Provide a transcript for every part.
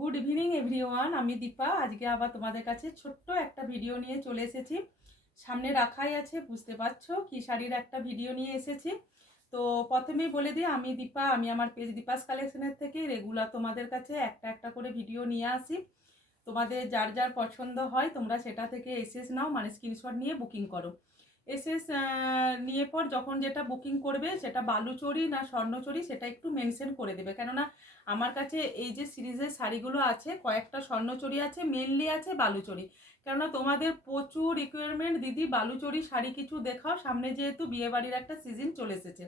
Good evening everyone, আমি দীপা। আজকে আবার তোমাদের কাছে ছোট্ট একটা ভিডিও নিয়ে চলে এসেছি। সামনে রাখাই আছে, বুঝতে পারছো কি শাড়ির একটা ভিডিও নিয়ে এসেছি। তো প্রথমেই বলে দিই, আমি দীপা, আমি আমার পেজ দীপাস কালেকশনের থেকে রেগুলার তোমাদের কাছে একটা একটা করে ভিডিও নিয়ে আসি। তোমাদের যার যার পছন্দ হয় তোমরা সেটা থেকে এসএস নাও, মানে স্ক্রিনশট নিয়ে বুকিং করো। এসএস নিয়ে পর যখন যেটা বুকিং করবে সেটা বালুচরি না স্বর্ণচরি সেটা একটু মেনশন করে দেবে, কেননা আমার কাছে এই যে সিরিজের শাড়িগুলো আছে কয়েকটা স্বর্ণচরি আছে, মেনলি আছে বালুচরি। কেননা তোমাদের প্রচুর রিকোয়ারমেন্ট, দিদি বালুচরি শাড়ি কিছু দেখাও, সামনে যেহেতু বিয়েবাড়ির একটা সিজন চলে এসেছে।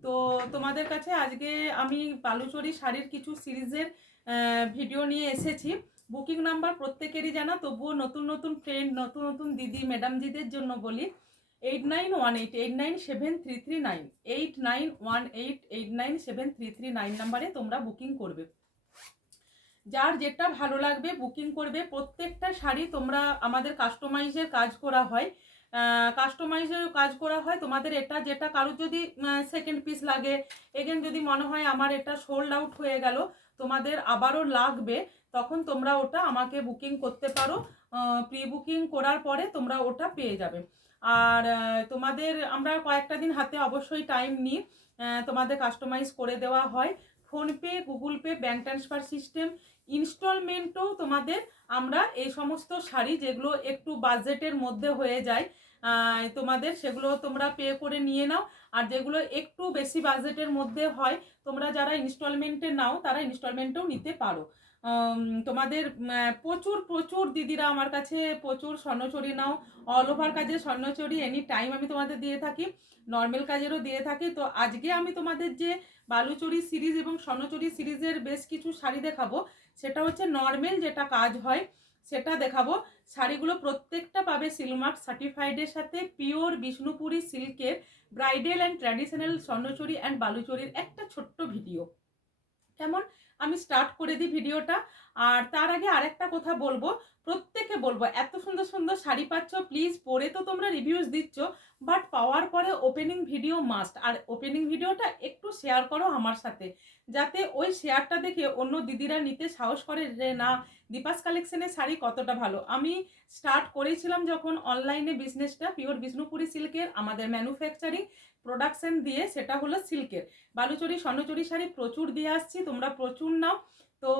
তো তোমাদের কাছে আজকে আমি বালুচরি শাড়ির কিছু সিরিজের ভিডিও নিয়ে এসেছি। বুকিং নাম্বার প্রত্যেকেরই জানা, তবুও নতুন নতুন ফ্রেন্ড, নতুন নতুন দিদি ম্যাডামজিদের জন্য বলি, 8918897339, 8918897339 নাম্বারে তোমরা বুকিং করবে। যার যেটা ভালো লাগবে বুকিং করবে। প্রত্যেকটা শাড়ি তোমরা আমাদের কাস্টমাইজের কাজ করা হয়, তোমাদের এটা যেটা কারোর যদি সেকেন্ড পিস লাগে, এগেন যদি মনে হয় আমার এটা সোল্ড আউট হয়ে গেল, তোমাদের আবারও লাগবে, তখন তোমরা ওটা আমাকে বুকিং করতে পারো। প্রি বুকিং করার পরে তোমরা ওটা পেয়ে যাবে। আর তোমাদের আমরা কয়েকটা দিন হাতে অবশ্যই টাইম নিই, তোমাদের কাস্টমাইজ করে দেওয়া হয়। PhonePe, Google Pay, bank transfer system, ইনস্টলমেন্টও তোমাদের আমরা এই সমস্ত শাড়ি যেগুলো একটু বাজেটের মধ্যে হয়ে যায় তোমাদের সেগুলো তোমরা পে করে নিয়ে নাও। আর যেগুলো একটু বেশি বাজেটের মধ্যে হয় তোমরা যারা ইনস্টলমেন্টে নাও তারা ইনস্টলমেন্টেও নিতে পারো। তোমাদের প্রচুর প্রচুর দিদিরা আমার কাছে প্রচুর স্বর্ণচুরি নাও। অল ওভার কাজে স্বর্ণচুরি এনি টাইম আমি তোমাদের দিয়ে থাকি, নর্মাল কাজেরও দিয়ে থাকি। তো আজকে আমি তোমাদের যে বালুচরি সিরিজ এবং স্বর্ণচুরি সিরিজের বেশ কিছু শাড়ি দেখাবো, সেটা হচ্ছে নর্মাল যেটা কাজ হয় সেটা দেখাবো। শাড়িগুলো প্রত্যেকটা পাবে সিলমার্ক সার্টিফাইডের সাথে, পিওর বিষ্ণুপুরি সিল্কের bridal and traditional Swarnachari and বালুচরির একটা ছোট্ট ভিডিও। কেমন, আমি স্টার্ট করে দিই ভিডিওটা। আর তার আগে আরেকটা কথা বলবো, প্রত্যেকে বলবো, এত সুন্দর সুন্দর শাড়ি পাচ্ছ, প্লিজ পরে তো তোমরা রিভিউজ দিচ্ছ, বাট পাওয়ার পরে ওপেনিং ভিডিও মাস্ট। আর ওপেনিং ভিডিওটা একটু শেয়ার করো আমার সাথে, যাতে ওই শেয়ারটা দেখে অন্য দিদিরা নিতে সাহস করে যে না, দীপাস কালেকশনের শাড়ি কতটা ভালো। আমি স্টার্ট করেছিলাম যখন অনলাইনে বিজনেসটা, পিওর বিষ্ণুপুরি সিল্কের আমাদের ম্যানুফ্যাকচারিং প্রোডাকশন দিয়ে, সেটা হলো সিল্কের বালুচরি স্বর্ণচুরি শাড়ি প্রচুর দিয়ে আসছি, তোমরা প্রচুর নাও। তো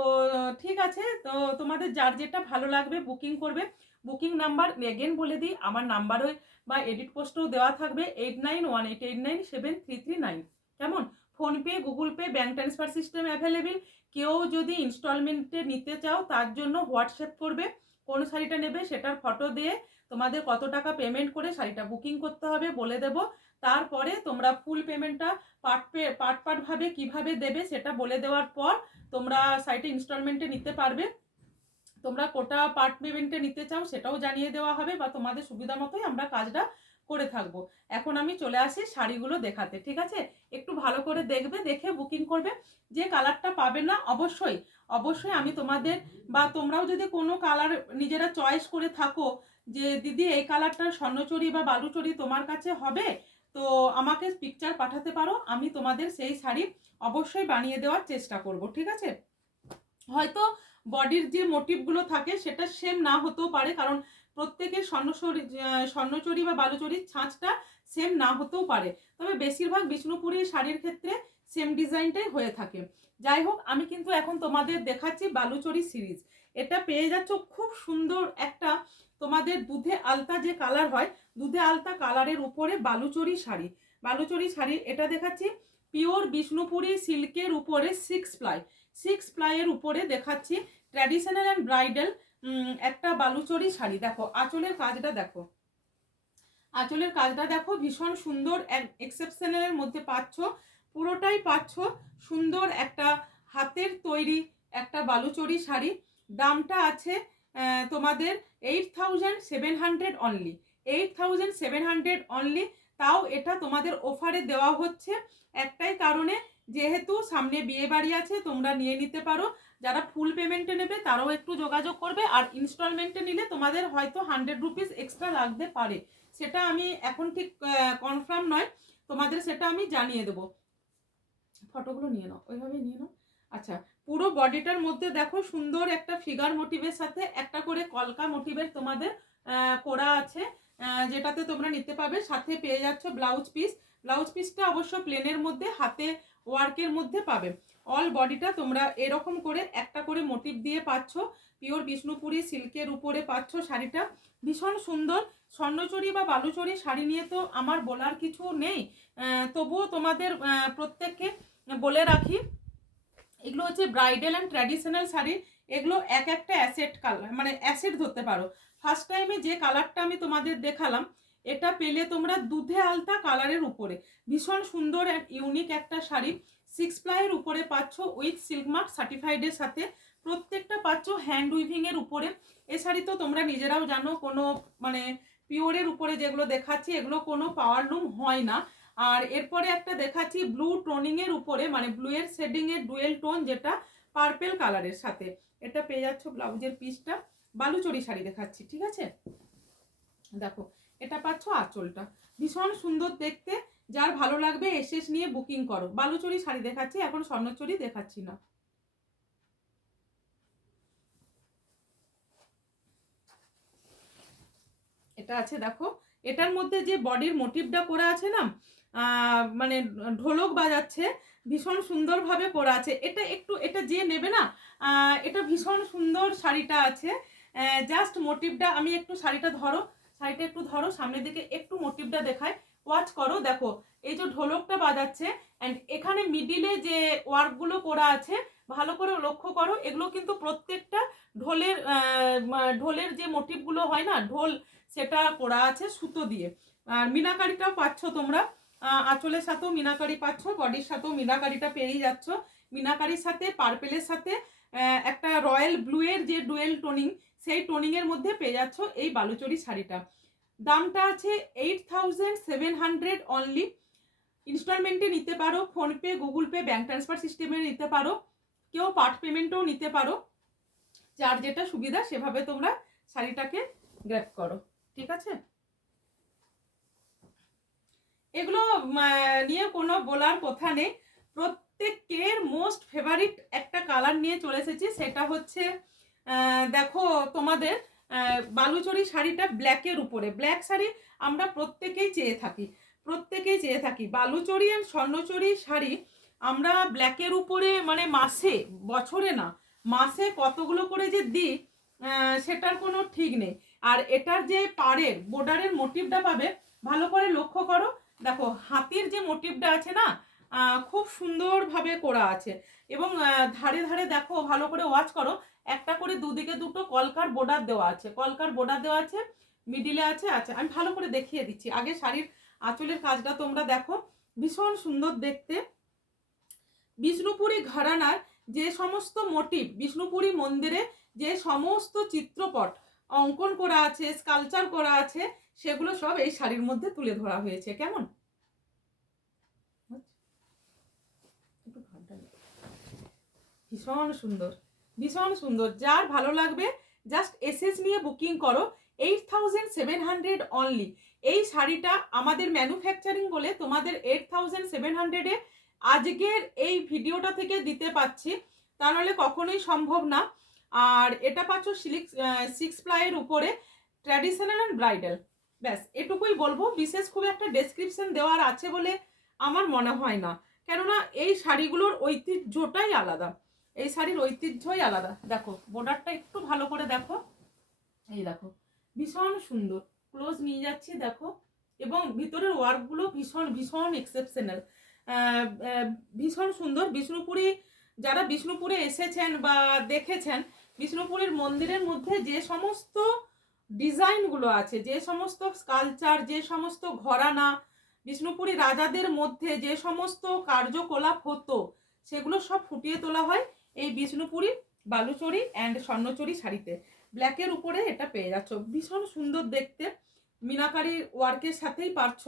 ঠিক আছে, তো তোমাদের যার যেটা ভালো লাগবে বুকিং করবে। বুকিং নাম্বার এগেন বলে দিই, আমার নাম্বারও বা এডিট পোস্টেও দেওয়া থাকবে 8918897339। কেমন, PhonePe, Google Pay, bank transfer system available. কেউ যদি ইনস্টলমেন্টে নিতে চাও তার জন্য হোয়াটসঅ্যাপ করবে, কোন শাড়িটা নেবে সেটার ফটো দিয়ে তোমাদের কত টাকা পেমেন্ট করে শাড়িটা বুকিং করতে হবে বলে দেব। তারপরে তোমরা ফুল পেমেন্টটা পার্ট ভাবে কিভাবে দেবে সেটা বলে দেওয়ার পর তোমরা সাইটে ইনস্টলমেন্টে নিতে পারবে। তোমরা কোটা পার্ট পেমেন্টে নিতে চাও সেটাও জানিয়ে দেওয়া হবে, বা তোমাদের সুবিধা মতোই আমরা কাজটা করে থাকবো। এখন আমি চলে আসি শাড়িগুলো দেখাতে, ঠিক আছে? একটু ভালো করে দেখবে, দেখে বুকিং করবে। যে কালারটা পাবে না অবশ্যই অবশ্যই আমি তোমাদের, বা তোমরাও যদি কোনো কালার নিজেরা চয়েস করে থাকো যে দিদি এই কালারটা স্বর্ণচুরি বা বালুচরি তোমার কাছে হবে, তো আমাকে পিকচার পাঠাতে পারো, আমি তোমাদের সেই শাড়ি অবশ্যই বানিয়ে দেওয়ার চেষ্টা করব, ঠিক আছে? হয়তো বডির যে মোটিভগুলো থাকে সেটা সেম না হতেও পারে, কারণ প্রত্যেকের স্বর্ণচুরি বা বালুচরির ছাঁচটা সেম না হতেও পারে, তবে বেশিরভাগ বিষ্ণুপুরী শাড়ির ক্ষেত্রে সেম ডিজাইনটাই হয়ে থাকে। যাই হোক, আমি কিন্তু এখন তোমাদের দেখাচ্ছি বালুচরি সিরিজ। এটা পেয়ে যাচ্ছ খুব সুন্দর একটা, তোমাদের দুধে আলতা যে কালার হয়, দুধে আলতা কালারের উপরে বালুচরি শাড়ি। বালুচরি শাড়ি এটা দেখাচ্ছি পিওর বিষ্ণুপুরী সিল্কের উপরে 6 প্লাইয়ের উপরে দেখাচ্ছি ট্র্যাডিশনাল অ্যান্ড ব্রাইডাল একটা বালুচরি শাড়ি। দেখো আঁচলের কাজটা দেখো, আঁচলের কাজটা দেখো ভীষণ সুন্দর, এক্সেপশনালের মধ্যে পাচ্ছ, পুরোটাই পাচ্ছ সুন্দর একটা হাতের তৈরি একটা বালুচরি শাড়ি। দামটা আছে তোমাদের 8700 অনলি, 8700 অনলি। তাও এটা তোমাদের অফারে দেওয়া হচ্ছে একটাই কারণে, যেহেতু সামনে বিয়ে বাড়ি আছে, তোমরা নিয়ে নিতে পারো। যারা ফুল পেমেন্টে নেবে তারাও একটু যোগাযোগ করবে, আর ইনস্টলমেন্টে নিলে তোমাদের হয়তো 100 রুপিস এক্সট্রা লাগতে পারে, সেটা আমি এখন ঠিক কনফার্ম নয়, তোমাদের সেটা আমি জানিয়ে দেবো। ফটোগুলো নিয়ে নাও, ওইভাবে নিয়ে নাও। আচ্ছা, পুরো বডিটার মধ্যে দেখো সুন্দর একটা ফিগার মোটিভের সাথে একটা করে কলকা মোটিভের তোমাদের করা আছে, যেটাতে তোমরা নিতে পারবে। সাথে পেয়ে যাচ্ছ ব্লাউজ পিস। ব্লাউজ পিসটা অবশ্য প্লেনের মধ্যে হাতে ওয়ার্কের মধ্যে পাবে। অল বডিটা তোমরা এরকম করে একটা করে মোটিভ দিয়ে পাচ্ছ। পিওর বিষ্ণুপুরি সিল্কের উপরে পাচ্ছ শাড়িটা, ভীষণ সুন্দর। স্বর্ণচুরি বা বালুচুরি শাড়ি নিয়ে তো আমার বলার কিছু নেই, তবুও তোমাদের প্রত্যেককে বলে রাখি, এগুলো হচ্ছে ব্রাইডাল অ্যান্ড ট্র্যাডিশনাল শাড়ি। এগুলো এক একটা অ্যাসেট কালার, মানে অ্যাসেট ধরতে পারো। ফার্স্ট টাইমে যে কালারটা আমি তোমাদের দেখালাম, এটা পেলে তোমরা দুধে আলতা কালারের উপরে, ভীষণ সুন্দর অ্যান্ড ইউনিক একটা শাড়ি। 6 প্লাইয়ের উপরে পাচ্ছ উইথ সিল্ক মার্ক সার্টিফাইডের সাথে। প্রত্যেকটা পাচ্ছ হ্যান্ড উইভিংয়ের উপরে। এ শাড়ি তো তোমরা নিজেরাও জানো, কোনো মানে পিওরের উপরে যেগুলো দেখাচ্ছি এগুলো কোনো পাওয়ার লুম হয় না। আর এরপরে একটা দেখাচ্ছি ব্লু টোনিং এর উপরে, মানে ব্লু এর শেডিং এর ডুয়েল টোন, যেটা পার্পেল কালারের সাথে। এটা পেয়ে যাচ্ছ ব্লাউজের পিসটা। বালুচরি শাড়ি দেখাচ্ছি, ঠিক আছে? দেখো এটা পাচ্ছ আঁচলটা, ভীষণ সুন্দর দেখতে। যার ভালো লাগবে এসএস নিয়ে বুকিং করো। বালুচরি শাড়ি দেখাচ্ছি, এখন স্বর্ণচুরি দেখাচ্ছি না। এটা আছে দেখো, এটার মধ্যে যে বডির মোটিভটা করা আছে না, মানে ঢোলক বাজাচ্ছে, ভীষণ সুন্দরভাবে করা আছে। এটা একটু, এটা যে নেবে না, এটা ভীষণ সুন্দর শাড়িটা আছে। জাস্ট মোটিভটা আমি একটু, শাড়িটা ধরো, শাড়িটা একটু ধরো সামনের দিকে, একটু মোটিভটা দেখায়, ওয়াচ করো। দেখো এই যে ঢোলকটা বাজাচ্ছে অ্যান্ড এখানে মিডিলে যে ওয়ার্কগুলো করা আছে, ভালো করে লক্ষ্য করো। এগুলো কিন্তু প্রত্যেকটা ঢোলের ঢোলের যে মোটিভগুলো হয় না, ঢোল, সেটা করা আছে সুতো দিয়ে। আর মিনাকারিটাও পাচ্ছ তোমরা, আঁচলের সাথেও মিনাকারি পাচ্ছ, বডির সাথেও মিনাকারিটা পেয়েই যাচ্ছ। মিনাকারির সাথে পার্পেলের সাথে একটা রয়্যাল ব্লু এর যে ডুয়েল টোনিং, সেই টোনিং এর মধ্যে পেয়ে যাচ্ছ এই বালুচরি শাড়িটা। দামটা আছে 8700 অনলি। ইনস্টলমেন্টে নিতে পারো, PhonePe, Google Pay, bank transfer সিস্টেমে নিতে পারো, কেউ পার্ট পেমেন্টও নিতে পারো। যার যেটা সুবিধা সেভাবে তোমরা শাড়িটাকে গ্র্যাব করো, ঠিক আছে? এগুলো নিয়ে কোনো বলার কথা নেই। প্রত্যেকের মোস্ট ফেভারিট একটা কালার নিয়ে চলে এসেছি, সেটা হচ্ছে দেখো তোমাদের বালুচরি শাড়িটা ব্ল্যাকের উপরে। ব্ল্যাক শাড়ি আমরা প্রত্যেকেই চেয়ে থাকি, প্রত্যেকেই চেয়ে থাকি। বালুচরি অ্যান্ড স্বর্ণচরি শাড়ি আমরা ব্ল্যাকের উপরে, মানে মাসে, বছরে না, মাসে কতগুলো করে যে দিই সেটার কোনো ঠিক নেই। আর এটার যে পাড়ের বর্ডারের মোটিভটা পাবে, ভালো করে লক্ষ্য করো। দেখো হাতির যে মোটিভটা আছে না, খুব সুন্দরভাবে করা আছে। এবং ধারে ধারে দেখো, ভালো করে ওয়াচ করো, একটা করে দুদিকে দুটো কলকার বর্ডার দেওয়া আছে, কলকার বর্ডার দেওয়া আছে, মিডিলে আছে। আচ্ছা আমি ভালো করে দেখিয়ে দিচ্ছি। আগে শাড়ির আঁচলের কাজটা তোমরা দেখো, ভীষণ সুন্দর দেখতে। বিষ্ণুপুরী ঘরানার যে সমস্ত মোটিভ, বিষ্ণুপুরী মন্দিরে যে সমস্ত চিত্রপট অঙ্কন করা আছে, স্কালচার করা আছে, সেগুলো সব এই শাড়ির মধ্যে তুলে ধরা হয়েছে। কেমন? ভীষণ সুন্দর, ভীষণ সুন্দর। যার ভালো লাগবে জাস্ট এসএস নিয়ে বুকিং করো। 8700 অনলি। এই শাড়িটা আমাদের ম্যানুফ্যাকচারিং বলে তোমাদের 8700-এ আজকের এই ভিডিওটা থেকে দিতে পাচ্ছি, তা নাহলে কখনোই সম্ভব না। আর এটা পাচ্ছ 6 প্লাইয়ের উপরে, ট্র্যাডিশনাল অ্যান্ড ব্রাইডাল। ব্যাস এটুকুই বলবো, বিশেষ খুব একটা ডেসক্রিপশন দেওয়ার আছে বলে আমার মনে হয় না, কেননা এই শাড়িগুলোর ঐতিহ্যটাই আলাদা, এই শাড়ির ঐতিহ্যই আলাদা। দেখো বর্ডারটা একটু ভালো করে দেখো, এই দেখো ভীষণ সুন্দর, ক্লোজ নিয়ে যাচ্ছি দেখো। এবং ভিতরের ওয়ার্কগুলো ভীষণ ভীষণ এক্সেপশনাল, ভীষণ সুন্দর। বিষ্ণুপুরি, যারা বিষ্ণুপুরে এসেছেন বা দেখেছেন, বিষ্ণুপুরের মন্দিরের মধ্যে যে সমস্ত ডিজাইনগুলো আছে, যে সমস্ত স্কালচার, যে সমস্ত ঘরানা, বিষ্ণুপুরী রাজাদের মধ্যে যে সমস্ত কার্যকলাপ হতো, সেগুলো সব ফুটিয়ে তোলা হয় এই বিষ্ণুপুরী বালুচরি অ্যান্ড স্বর্ণচরি শাড়িতে। ব্ল্যাকের উপরে এটা পেয়ে যাচ্ছ, ভীষণ সুন্দর দেখতে, মিনাকারি ওয়ার্কের সাথেই পাচ্ছ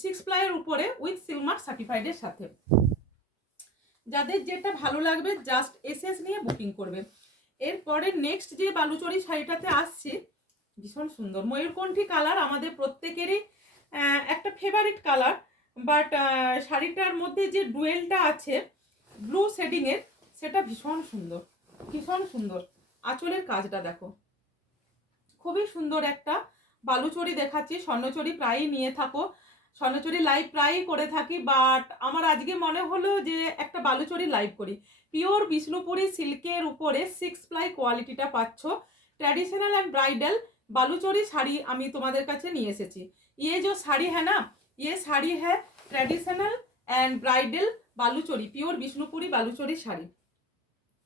6 প্লাইয়ের উপরে উইথ সিলমার্ক সার্টিফাইডের সাথে। যাদের যেটা ভালো লাগবে জাস্ট এসএস নিয়ে বুকিং করবে। এরপরে নেক্সট যে বালুচরি শাড়িটাতে আসছি, ভীষণ সুন্দর ময়ূরকণ্ঠী কালার, আমাদের প্রত্যেকেরই একটা ফেভারিট কালার। বাট শাড়িটার মধ্যে যে ডুয়েলটা আছে, ব্লু শেডিংয়ের, সেটা ভীষণ সুন্দর, ভীষণ সুন্দর। আঁচলের কাজটা দেখো, খুবই সুন্দর একটা বালুচরি দেখাচ্ছি। স্বর্ণচরি প্রায়ই নিয়ে থাকো, স্বর্ণচরি লাইভ প্রায়ই করে থাকি, বাট আমার আজকে মনে হলো যে একটা বালুচরি লাইভ করি। পিওর বিষ্ণুপুরি সিল্কের উপরে 6 প্লাই কোয়ালিটিটা পাচ্ছ। Traditional and bridal Baluchari sari আমি তোমাদের কাছে নিয়ে এসেছি। ये जो साड़ी है ना, ये साड़ी है traditional and bridal Baluchari, pure Bishnupuri Baluchari sari.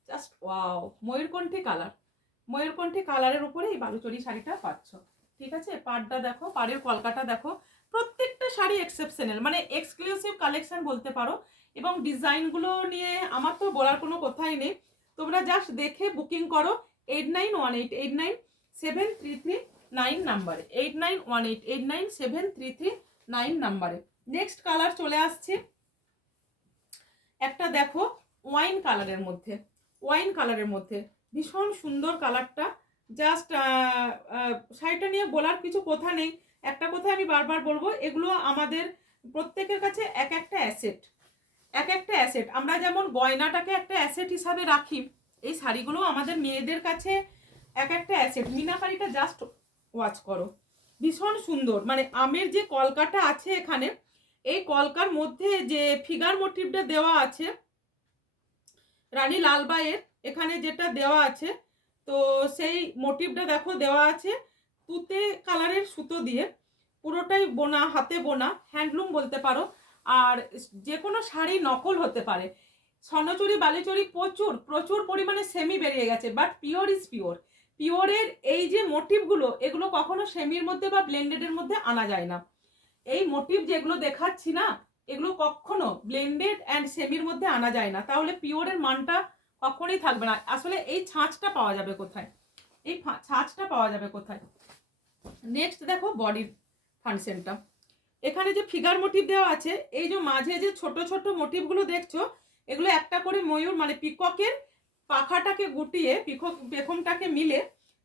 Just wow, ময়ূরকণ্ঠী কালার, ময়ূরকণ্ঠী কালারের উপরে এই বালুচরি শাড়িটা পাচ্ছ। ঠিক আছে, পাড়টা দেখো, পাড়ের কলকাটা দেখো, প্রত্যেকটা শাড়ি এক্সেপশনাল, মানে এক্সক্লুসিভ কালেকশন বলতে পারো। এবং ডিজাইনগুলো নিয়ে আমার তো বলার কোনো কথাই নেই, তোমরা জাস্ট দেখে বুকিং করো 8918897339 নাম্বারে, 8918897339 নাম্বারে। নেক্সট কালার চলে আসছে, একটা দেখো ওয়াইন কালারের মধ্যে, ওয়াইন কালারের মধ্যে ভীষণ সুন্দর কালারটা। জাস্ট শাড়িটা নিয়ে বলার কিছু কথা নেই, একটা কথা আমি বারবার বলবো, এগুলো আমাদের প্রত্যেকের কাছে এক একটা অ্যাসেট, এক একটা অ্যাসেট। আমরা যেমন গয়নাটাকে একটা অ্যাসেট হিসাবে রাখি, এই শাড়িগুলো আমাদের মেয়েদের কাছে এক একটা অ্যাসেট। মিনাকারিটা জাস্ট ওয়াচ করো, ভীষণ সুন্দর। মানে আমের যে কলকাটা আছে এখানে, এই কলকার মধ্যে যে ফিগার মোটিভটা দেওয়া আছে রানী লালবাইয়ের, এখানে যেটা দেওয়া আছে, তো সেই মোটিভটা দেখো দেওয়া আছে তুতে কালারের সুতো দিয়ে, পুরোটাই বোনা, হাতে বোনা, হ্যান্ডলুম বলতে পারো। আর যে কোনো শাড়ি নকল হতে পারে। স্বর্ণচুরি বালিচুরি প্রচুর প্রচুর পরিমাণে সেমি বেরিয়ে গেছে, বাট পিওর ইজ পিওর। পিওরের এই যে মোটিভগুলো, এগুলো কখনো সেমির মধ্যে বা ব্লেন্ডেডের মধ্যে আনা যায় না। এই মোটিভ যেগুলো দেখাচ্ছি না, এগুলো কখনো ব্লেন্ডেড অ্যান্ড সেমির মধ্যে আনা যায় না, তাহলে পিওরের মানটা কখনোই থাকবে না। আসলে এই ছাঁচটা পাওয়া যাবে কোথায়, এই ছাঁচটা পাওয়া যাবে কোথায়। নেক্সট দেখো বডির ফাংশনটা, এখানে যে ফিগার মোটিভ দেওয়া আছে, এই যে মাঝে যে ছোট ছোট মোটিভগুলো দেখছো, এগুলো একটা করে ময়ূর মানে পিককের পাখাটাকে গুটিয়ে পেখমটাকে মিলে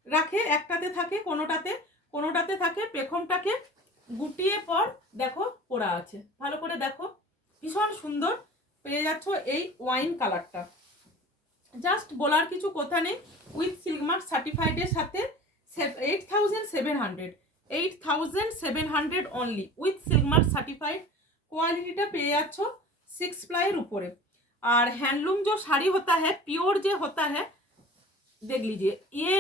রাখে, একটাতে থাকে কোনোটাতে, কোনোটাতে থাকে পেখমটাকে গুটিয়ে পর দেখো পড়া আছে, ভালো করে দেখো, ভীষণ সুন্দর পেয়ে যাচ্ছ এই ওয়াইন কালারটা। জাস্ট বলার কিছু কথা নেই, উইথ সিল্ক মার্ক সার্টিফাইডের সাথে 8700, 8700 only, with silk mark certified কোয়ালিটিটা পেয়ে যাচ্ছ 6 প্লাইয়ের উপরে। আর हैंडलूम जो শাড়ি होता है, পিওর যে होता है, দেখ লিজিয়ে ये,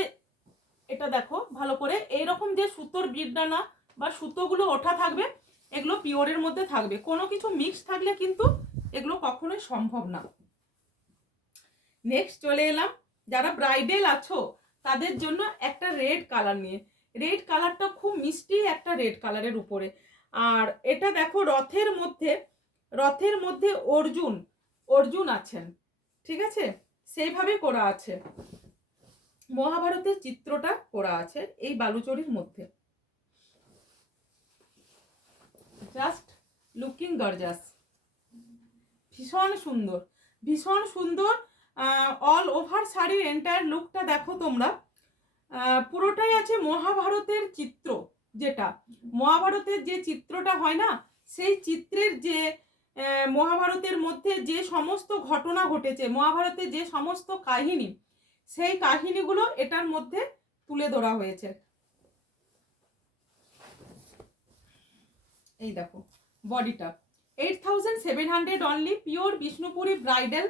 এটা দেখো ভালো করে, এইরকম যে সুতোর বিটদানা বা সুতোগুলো ওঠা থাকবে, এগুলো পিওরের মধ্যে থাকবে। কোনো কিছু মিক্স থাকলে কিন্তু এগুলো কখনোই সম্ভব না। নেক্সট চলে এলাম, যারা ব্রাইডাল আছো তাদের জন্য একটা রেড কালার নিয়ে। রেড কালারটা খুব মিষ্টি একটা রেড কালারের উপরে। আর এটা দেখো রথের মধ্যে, রথের মধ্যে অর্জুন, অর্জুন আছেন, ঠিক আছে, সেইভাবে করা আছে, মহাভারতের চিত্রটা করা আছে এই বালুচরির মধ্যে। জাস্ট লুকিং গর্জাস, ভীষণ সুন্দর, ভীষণ সুন্দর। অল ওভার শাড়ির এন্টায়ার লুকটা দেখো তোমরা, পুরোটাই আছে মহাভারতের চিত্র, যেটা মহাভারতের যে চিত্রটা হয় না, সেই চিত্রের যে মহাভারতের মধ্যে যে সমস্ত ঘটনা ঘটেছে, মহাভারতের যে সমস্ত কাহিনী, সেই কাহিনীগুলো এটার মধ্যে তুলে ধরা হয়েছে। এই দেখো বডিটা 8700 only, pure Bishnupuri bridal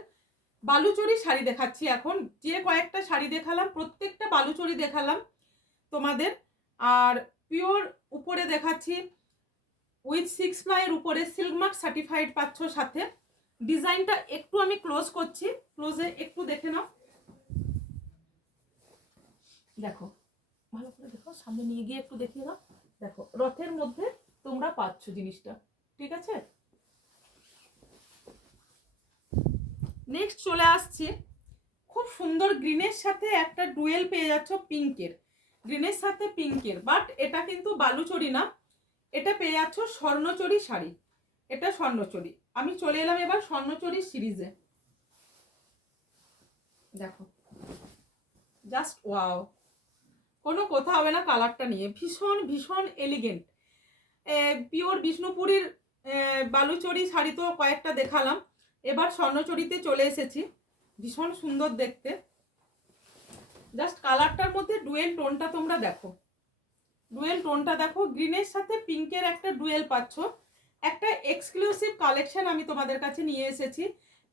Baluchari sari দেখাচ্ছি এখন। যে কয়েকটা শাড়ি দেখালাম প্রত্যেকটা বালুচরি দেখালাম তোমাদের। আর পিওর উপরে দেখাচ্ছি উইথ 6 প্লাইয়ের উপরে সিল্ক মার্ক সার্টিফাইড পাচ্ছ সাথে। ডিজাইনটা একটু আমি ক্লোজ করছি, ক্লোজে একটু দেখে নাও, দেখো ভালো করে দেখো, সামনে নিয়ে গিয়ে একটু দেখিয়ে দাও, দেখো রথের মধ্যে তোমরা পাচ্ছ জিনিসটা, ঠিক আছে। নেক্সট চলে আসছে, খুব সুন্দর গ্রিনের সাথে একটা ডুয়েল পেয়ে যাচ্ছ পিঙ্কের, গ্রিনের সাথে পিঙ্কের, বাট এটা কিন্তু বালুচরি না, এটা পেয়ে যাচ্ছ স্বর্ণচরি শাড়ি, এটা স্বর্ণচরি। আমি চলে এলাম এবার স্বর্ণচরি সিরিজে, দেখো জাস্ট ওয়াও, কোনো কথা হবে না কালারটা নিয়ে, ভীষণ ভীষণ এলিগেন্ট। পিওর বিষ্ণুপুরীর বালুচরি শাড়ি তো কয়েকটা দেখালাম, এবার স্বর্ণচরীতে চলে এসেছি, ভীষণ সুন্দর দেখতে। জাস্ট কালারটার মধ্যে ডুয়েল টোনটা তোমরা দেখো, ডুয়েল টোনটা দেখো, গ্রিনের সাথে পিঙ্কের একটা ডুয়েল পাচ্ছ। একটা এক্সক্লুসিভ কালেকশন আমি তোমাদের কাছে নিয়ে এসেছি,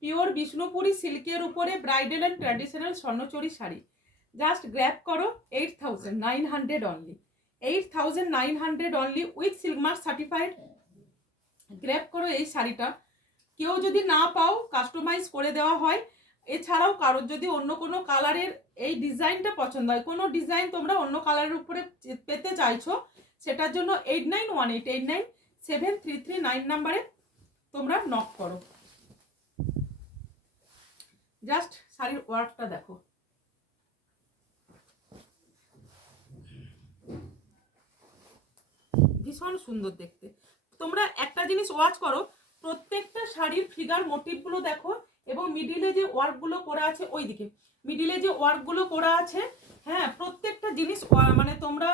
পিওর বিষ্ণুপুরি সিল্কের উপরে bridal and traditional Swarnachari sari. Just grab করো, 8,900 only, 8,900 only with silk mark certified. Grab করো এই শাড়িটা। কেউ যদি না পাও কাস্টমাইজ করে দেওয়া হয়। এছাড়াও কারোর যদি অন্য কোনো কালারের এই ডিজাইনটা পছন্দ হয়, কোনো ডিজাইন তোমরা অন্য কালারের উপরে পেতে চাইছো, সেটার জন্য 8918897339 নাম্বারে তোমরা নক করো। জাস্ট শাড়ির ওয়ার্কটা দেখো, ভীষণ সুন্দর দেখতে। তোমরা একটা জিনিস ওয়াচ করো, প্রত্যেকটা শাড়ির ফিগার মোটিভগুলো দেখো, এবং মিডিলে যে ওয়ার্কগুলো করা আছে, ওইদিকে মিডিলে যে ওয়ার্কগুলো করা আছে, হ্যাঁ, প্রত্যেকটা জিনিস মানে তোমরা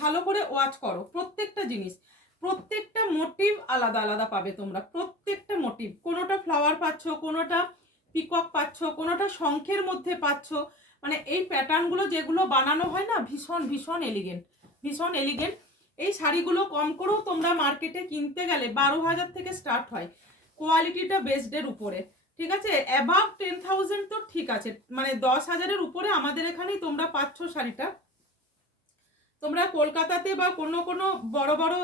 ভালো করে ওয়াচ করো। প্রত্যেকটা জিনিস, প্রত্যেকটা মোটিভ আলাদা আলাদা পাবে তোমরা, প্রত্যেকটা মোটিভ। কোনোটা ফ্লাওয়ার পাচ্ছ, কোনোটা পিকক পাচ্ছ, কোনোটা শঙ্খের মধ্যে পাচ্ছ। মানে এই প্যাটার্নগুলো যেগুলো বানানো হয় না, ভীষণ ভীষণ এলিগেন্ট, ভীষণ এলিগেন্ট। এই শাড়িগুলো কম করেও তোমরা মার্কেটে কিনতে গেলে 12,000 থেকে স্টার্ট হয়, কোয়ালিটিটা বেসডের উপরে, ঠিক আছে। অ্যাবাভ 10,000 তো ঠিক আছে, মানে 10,000-এর উপরে আমাদের এখানেই তোমরা পাচ্ছ শাড়িটা। তোমরা কলকাতাতে বা কোনো কোনো বড় বড়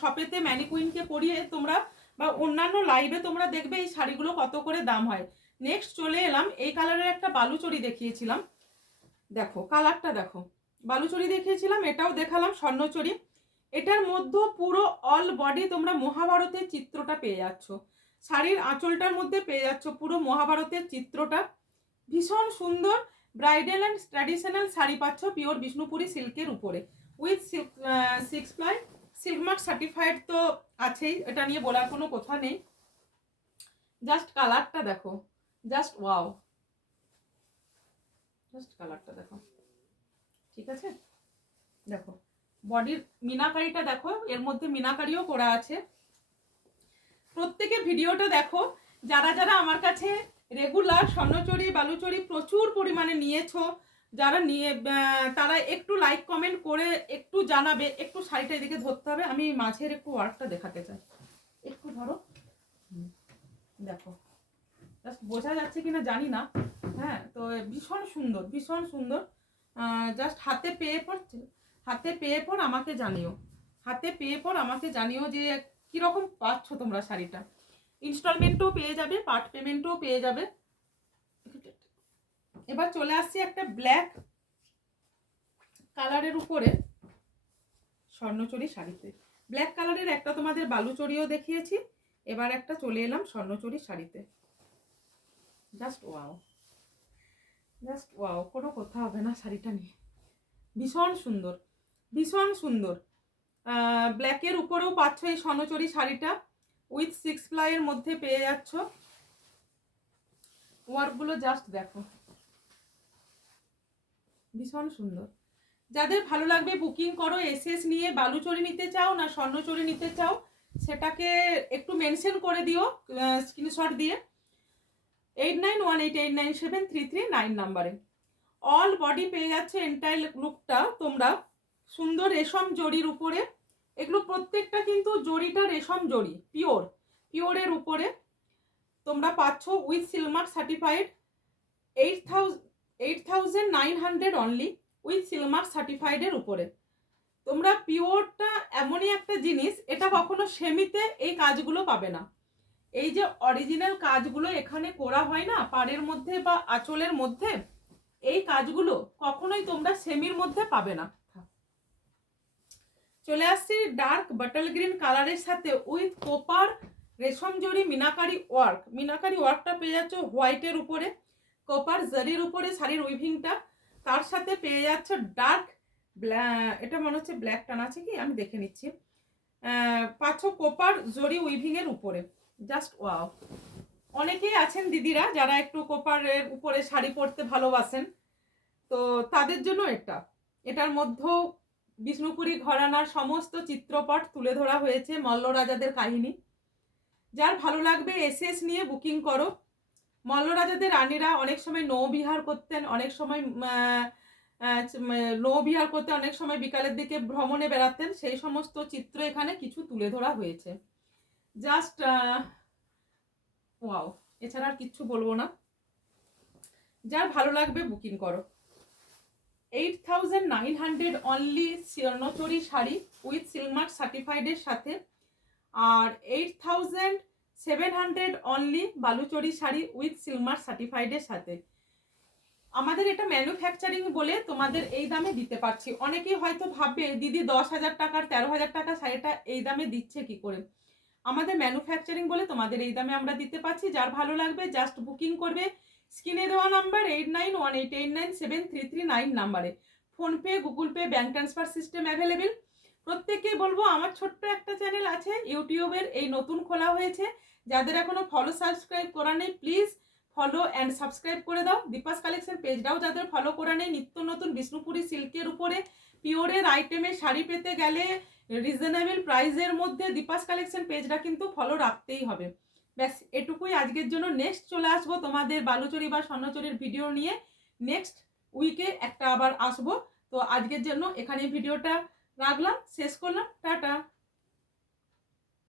শপেতে ম্যানিকুইনকে পরিয়ে তোমরা, বা অন্যান্য লাইভে তোমরা দেখবে এই শাড়িগুলো কত করে দাম হয়। নেক্সট চলে এলাম, এই কালারের একটা বালুচরি দেখিয়েছিলাম, দেখো কালারটা দেখো, বালুচরি দেখিয়েছিলাম, এটাও দেখালাম স্বর্ণচরী। এটার মধ্যে পুরো অল বডি তোমরা মহাভারতের চিত্রটা পেয়ে যাচ্ছ, শাড়ির আঁচলটার মধ্যে পেয়ে যাচ্ছ পুরো মহাভারতের চিত্রটা। ভীষণ সুন্দর ব্রাইডাল অ্যান্ড ট্র্যাডিশনাল শাড়ি পাচ্ছ পিওর বিষ্ণুপুরি সিল্কের উপরে with six ply silk mark certified তো আছেই, এটা নিয়ে বলার কোনো কথা নেই। জাস্ট কালারটা দেখো, জাস্ট ওয়াও, জাস্ট কালারটা দেখো, ঠিক আছে। দেখো বডির মিনাকারিটা দেখো, এর মধ্যে মিনাকারিও করা আছে। প্রত্যেকে ভিডিওটা দেখো, যারা যারা আমার কাছে রেগুলার স্বর্ণচরী বালুচরী প্রচুর পরিমাণে নিয়েছো, যারা নিয়ে তারা একটু লাইক কমেন্ট করে একটু জানাবে। একটু শাড়িটা এদিকে ধরতে হবে, আমি মাঝের একটু ওয়ার্কটা দেখাতে চাই, একটু ধরো, দেখো জাস্ট বোঝা যাচ্ছে কিনা জানি না, হ্যাঁ। তো ভীষণ সুন্দর, ভীষণ সুন্দর। জাস্ট হাতে পেয়ে পর আমাকে জানিও, হাতে পেয়ে পর আমাকে জানিও যে কীরকম পাচ্ছ তোমরা শাড়িটা। ইনস্টলমেন্টও পেয়ে যাবে, পার্ট পেমেন্টও পেয়ে যাবে। এবার চলে আসছি একটা ব্ল্যাক কালারের উপরে স্বর্ণচরী শাড়িতে। ব্ল্যাক কালারের একটা তোমাদের বালুচরীও দেখিয়েছি, এবার একটা চলে এলাম স্বর্ণচরী শাড়িতে। জাস্ট ওয়াও, জাস্ট ওয়াও, কোনো কথা হবে না শাড়িটা নিয়ে। ভীষণ সুন্দর, ভীষণ সুন্দর। ব্ল্যাকের উপরেও পাচ্ছ এই স্বর্ণচরী শাড়িটা, উইথ সিক্স প্লাইয়ের মধ্যে পেয়ে যাচ্ছ। ওয়ার্কগুলো জাস্ট দেখো, ভীষণ সুন্দর। যাদের ভালো লাগবে বুকিং করো। এসএস নিয়ে বালুচরী নিতে চাও না স্বর্ণচরী নিতে চাও, সেটাকে একটু মেনশন করে দিও স্ক্রিনশট দিয়ে 8918897339 নাম্বারে। অল বডি পেয়ে যাচ্ছে এন্টাইল লুকটা তোমরা সুন্দর রেশম জরির উপরে। এগুলো প্রত্যেকটা কিন্তু জরিটা রেশম জরি, পিওরের উপরে তোমরা পাচ্ছ with seal mark certified. 8,900 only with seal mark সার্টিফাইডের উপরে। তোমরা পিওরটা এমনই একটা জিনিস, এটা কখনো সেমিতে এই কাজগুলো পাবে না। এই যে অরিজিনাল কাজগুলো এখানে করা হয় না পাড়ের মধ্যে বা আঁচলের মধ্যে, এই কাজগুলো কখনোই তোমরা সেমির মধ্যে পাবে না। চলে আসছি ডার্ক বাটল গ্রিন কালারের সাথে উইথ কোপার রেশম জরি মিনাকারি ওয়ার্কটা পেয়ে যাচ্ছ হোয়াইটের উপরে, কোপার জারির উপরে শাড়ির উইভিংটা। তার সাথে পেয়ে যাচ্ছ ডার্ক এটা মনে হচ্ছে ব্ল্যাক টান আছে কি, আমি দেখে নিচ্ছি। পাচ্ছ কোপার জরি উইভিং এর উপরে। Just wow. অনেকেই আছেন দিদিরা যারা একটু কোপারের উপরে শাড়ি পরতে ভালোবাসেন, তো তাদের জন্য এটার মধ্যেও বিষ্ণুপুরী ঘরানার সমস্ত চিত্রপট তুলে ধরা হয়েছে, মল্ল রাজাদের কাহিনী। যার ভালো লাগবে এসএস নিয়ে বুকিং করো। মল্লরাজাদের রানীরা অনেক সময় নৌবিহার করতেন, অনেক সময় নৌবিহার করতে অনেক সময় বিকালের দিকে ভ্রমণে বেড়াতেন, সেই সমস্ত চিত্র এখানে কিছু তুলে ধরা হয়েছে। জাস্ট ওয়াও, এছাড়া আর কিচ্ছু বলবো না। যার ভালো লাগবে বুকিং করো। 8,900 only Swarnachari sari with seal mark সার্টিফাইডের সাথে, আর 8,700 only Baluchari sari with seal mark সার্টিফাইডের সাথে। আমাদের এটা ম্যানুফ্যাকচারিং বলে তোমাদের এই দামে দিতে পারছি। অনেকেই হয়তো ভাববে দিদি 10,000 টাকার 13,000 টাকা শাড়িটা এই দামে দিচ্ছে কি করে। আমাদের ম্যানুফ্যাকচারিং বলে তোমাদের এই দামে আমরা দিতে পারছি। যার ভালো লাগবে জাস্ট বুকিং করবে স্ক্রিনে দেওয়া নাম্বার 8918897339 নাম্বারে। PhonePe, Google Pay, bank transfer system available. প্রত্যেককেই বলবো আমার ছোট্ট একটা চ্যানেল আছে ইউটিউবের, এই নতুন খোলা হয়েছে, যাদের এখনো ফলো সাবস্ক্রাইব করা নেই প্লিজ ফলো অ্যান্ড সাবস্ক্রাইব করে দাও। দীপাস কালেকশন পেজটাও যাদের ফলো করা নেই, নিত্য নতুন বিষ্ণুপুরি সিল্কের উপরে পিওরের আইটেমে শাড়ি পেতে গেলে রিজনেবল প্রাইসের মধ্যে দীপাস কালেকশন পেজটা কিন্তু ফলো রাখতেই হবে। ব্যাস এটুকুই আজকের জন্য। নেক্সট চলে আসবো তোমাদের বালুচরী বা স্বর্ণচরীর ভিডিও নিয়ে, নেক্সট উইকে একটা আবার আসবো। তো আজকের জন্য এখানে ভিডিওটা রাখলাম, শেষ করলাম, টাটা।